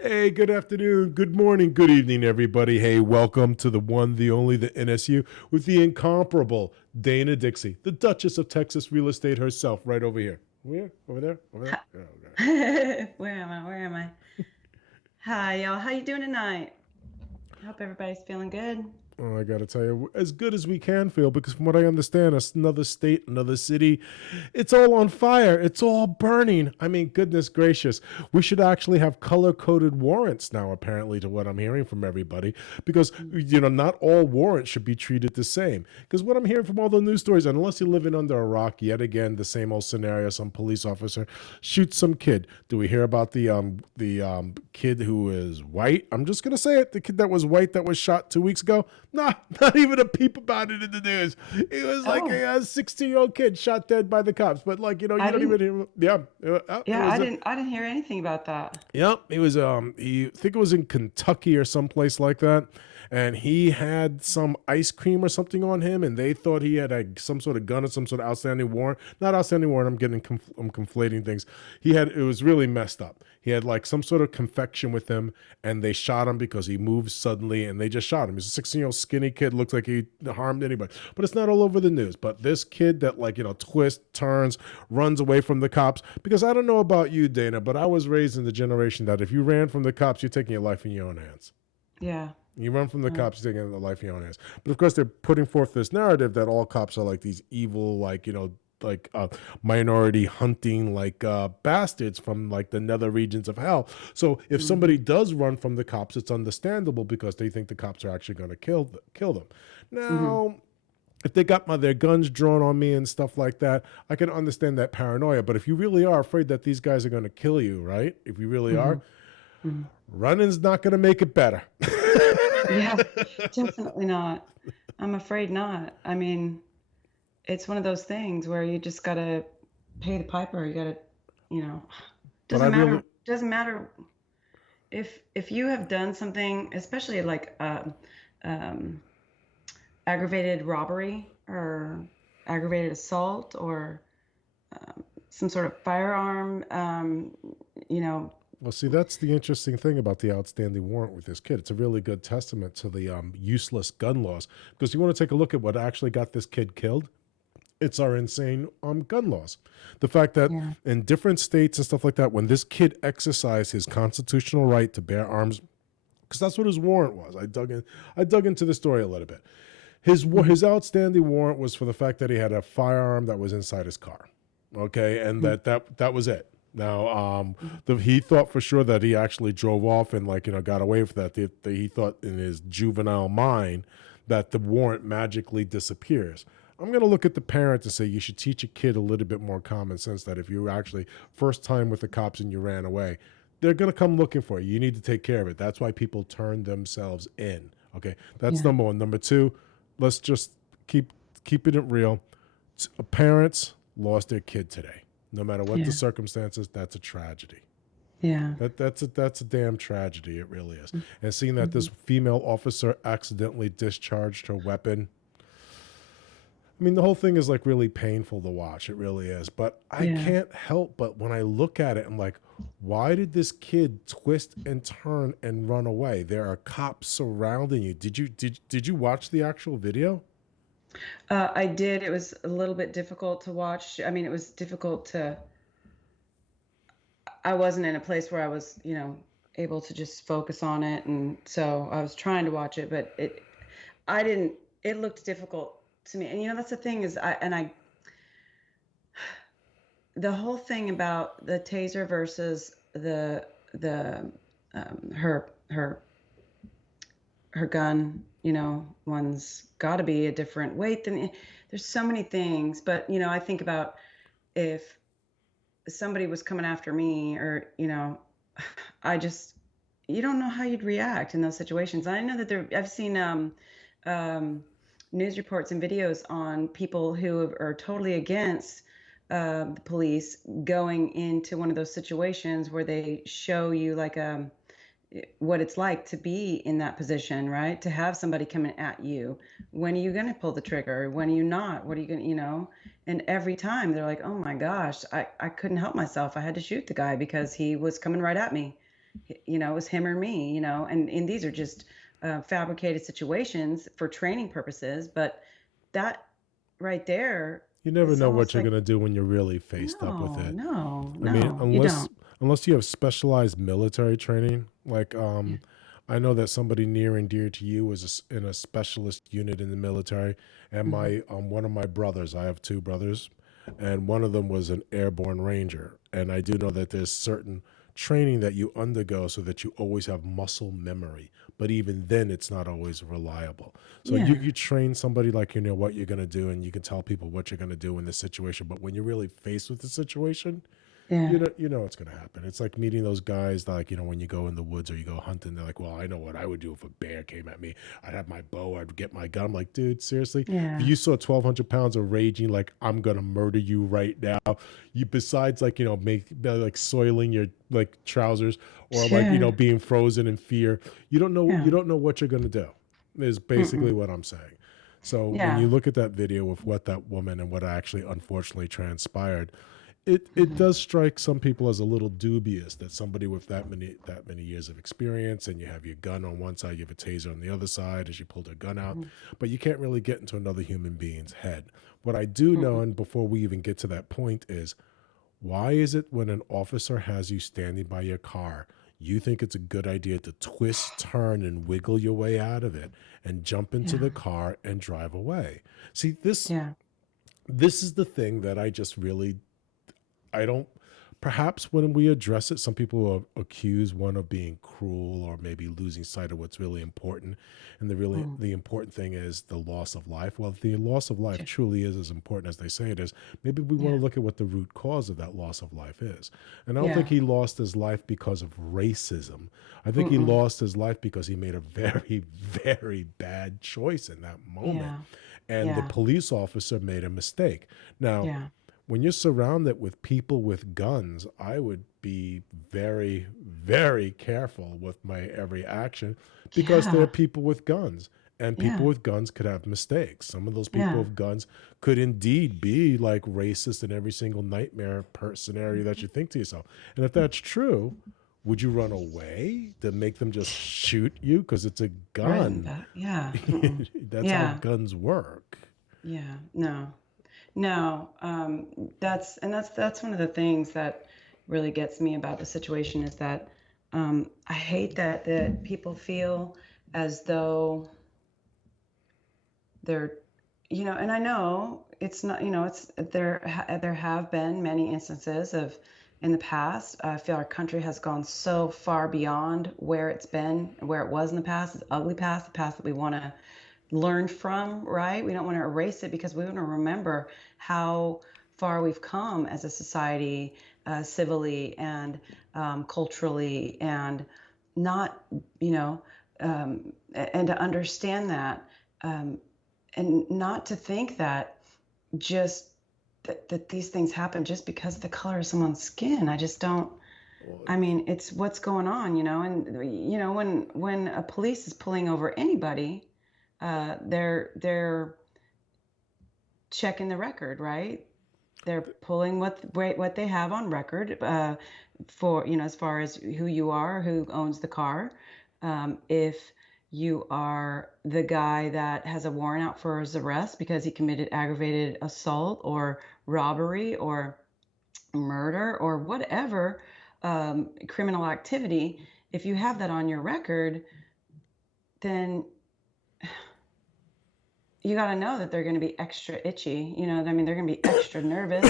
Hey, good afternoon, good morning, good evening, everybody. Hey, welcome to the one, the only, the NSU with the incomparable Dana Dixie, the Duchess of Texas real estate herself, right over here. Where? Over there? Over there? Hi- Yeah, okay. Where am I? Where am I? Hi, y'all. How you doing tonight? I hope everybody's feeling good. Oh, I got to tell you, as good as we can feel, because from what I understand, it's another state, another city, it's all on fire. It's all burning. I mean, goodness gracious. We should actually have color coded warrants now, apparently, to what I'm hearing from everybody, because, not all warrants should be treated the same. Because what I'm hearing from all the news stories, and unless you're living under a rock, yet again, the same old scenario, some police officer shoots some kid. Do we hear about the kid who is white? I'm just going to say it. The kid that was white that was shot 2 weeks ago. Nah, not even a peep about it in the news. It was like Oh, a 16-year-old kid shot dead by the cops. But you I don't even didn't. hear. Yeah, it Yeah, was I a. didn't. I didn't hear anything about that. Yep, he was. He I think it was in Kentucky or someplace like that, and he had some ice cream or something on him, and they thought he had some sort of gun or some sort of outstanding warrant. Not outstanding warrant. I'm conflating things. He had. It was really messed up. He had like some sort of confection with him, and they shot him because he moved suddenly, and they just shot him. He's a 16-year-old skinny kid. Looks like he harmed anybody, but it's not all over the news. But this kid that twists, turns, runs away from the cops. Because I don't know about you, Dana, but I was raised in the generation that if you ran from the cops, you're taking your life in your own hands. Yeah. You run from the Uh, cops, you're taking the life in your own hands. But of course, they're putting forth this narrative that all cops are like these evil, minority hunting, bastards from like the nether regions of hell. So if somebody mhm, does run from the cops, it's understandable because they think the cops are actually going to kill them. mhm, Now, if they got their guns drawn on me and stuff like that, I can understand that paranoia. But if you really are afraid that these guys are going to kill you, right? If you really are, mhm, mhm. running's not going to make it better. Yeah, definitely not. I'm afraid not. I mean, it's one of those things where you just gotta pay the piper. You gotta, you know, But I doesn't matter. really, Doesn't matter if you have done something, especially like um, aggravated robbery or aggravated assault or some sort of firearm, you know, well, see, that's the interesting thing about the outstanding warrant with this kid. It's a really good testament to the useless gun laws because you want to take a look at what actually got this kid killed. It's our insane gun laws. The fact that yeah, in different states and stuff like that, when this kid exercised his constitutional right to bear arms, because that's what his warrant was. I dug into the story a little bit. mhm, His outstanding warrant was for the fact that he had a firearm that was inside his car. Okay, and mhm, that was it. Now, mhm. he thought for sure that he actually drove off and got away with that. He thought in his juvenile mind that the warrant magically disappears. I'm going to look at the parent and say you should teach a kid a little bit more common sense that if you actually first time with the cops and you ran away, they're going to come looking for you. You need to take care of it. That's why people turn themselves in. Okay, that's Yeah, number one. Number two, let's just keep keeping it real. Parents lost their kid today. No matter what the yeah, circumstances, that's a tragedy. yeah, That's a damn tragedy. It really is. mm, And seeing that this mhm, female officer accidentally discharged her weapon, I mean, the whole thing is like really painful to watch. It really is. But I yeah. can't help but when I look at it, I'm like, why did this kid twist and turn and run away? There are cops surrounding you. Did you watch the actual video? I did. It was a little bit difficult to watch. I mean, it was difficult to. I wasn't in a place where I was, able to just focus on it, and so I was trying to watch it, but I didn't. It looked difficult to me, and that's the thing is, the whole thing about the taser versus the her gun, one's got to be a different weight than. There's so many things, but I think about if somebody was coming after me, or I just you don't know how you'd react in those situations. I know that I've seen um, news reports and videos on people who are totally against the police going into one of those situations where they show you like what it's like to be in that position, right? To have somebody coming at you. When are you going to pull the trigger? When are you not? What are you going to, And every time they're like, oh my gosh, I couldn't help myself. I had to shoot the guy because he was coming right at me. It was him or me, and these are just fabricated situations for training purposes. But that right there You never is know what almost you're like, gonna do when you're really faced up with no, it. no, I mean, no, you don't. unless you have specialized military training, like Yeah. I know that somebody near and dear to you was in a specialist unit in the military, and Hmm. my one of my brothers, I have two brothers, and one of them was an airborne ranger, and I do know that there's certain training that you undergo so that you always have muscle memory, but even then it's not always reliable. So Yeah. you train somebody like you know what you're going to do and you can tell people what you're going to do in this situation, but when you're really faced with the situation, Yeah. you know what's going to happen. It's like meeting those guys like, when you go in the woods or you go hunting, they're like, well, I know what I would do if a bear came at me. I'd have my bow, I'd get my gun. I'm like, dude, seriously? If Yeah. you saw 1,200 pounds of raging, like, I'm going to murder you right now, you, besides like, like soiling your like trousers or like, Yeah. being frozen in fear, Yeah. you don't know what you're going to do, is basically Mm-mm. what I'm saying. So when Yeah. you look at that video of what that woman and what actually unfortunately transpired, it Hmm. does strike some people as a little dubious that somebody with that many years of experience, and you have your gun on one side, you have a taser on the other side as you pulled her gun out, Hmm. but you can't really get into another human being's head. What I do know, Mm-mm. and before we even get to that point, is why is it when an officer has you standing by your car, you think it's a good idea to twist, turn, and wiggle your way out of it and jump into Yeah. the car and drive away? See, Yeah. this is the thing that I just really I don't. Perhaps when we address it, some people will accuse one of being cruel or maybe losing sight of what's really important. And Mm. the important thing is the loss of life. Well, if the loss of life Sure. truly is as important as they say it is, maybe we want Yeah. to look at what the root cause of that loss of life is. And I don't think Yeah. he lost his life because of racism. I think he Mm-mm. lost his life because he made a very, very bad choice in that moment. Yeah. And the Yeah. police officer made a mistake. Now, Yeah. when you're surrounded with people with guns, I would be very, very careful with my every action because they're Yeah. people with guns. And people Yeah. with guns could have mistakes. Some of those people Yeah. with guns could indeed be like racist in every single nightmare scenario that you think to yourself. And if that's true, would you run away to make them just shoot you? Because it's a Right in the gun. back. Yeah. Mm-mm. That's how Yeah. guns work. Yeah. No. No. That's one of the things that really gets me about the situation is that I hate that people feel as though they're, and I know it's not, it's there have been many instances of in the past. I feel our country has gone so far beyond where it's been, where it was in the past, it's ugly past, the past that we want to learn from, right? We don't want to erase it because we want to remember how far we've come as a society, civilly and culturally, and not, you know, and to understand that, um, and not to think that just that these things happen just because of the color of someone's skin. I just don't. Well, I mean, it's what's going on, and when a police is pulling over anybody, they're checking the record, right? They're pulling what they have on record, for as far as who you are, who owns the car. If you are the guy that has a warrant out for his arrest because he committed aggravated assault or robbery or murder or whatever, criminal activity, if you have that on your record, then you got to know that they're going to be extra itchy. I mean, they're going to be extra nervous.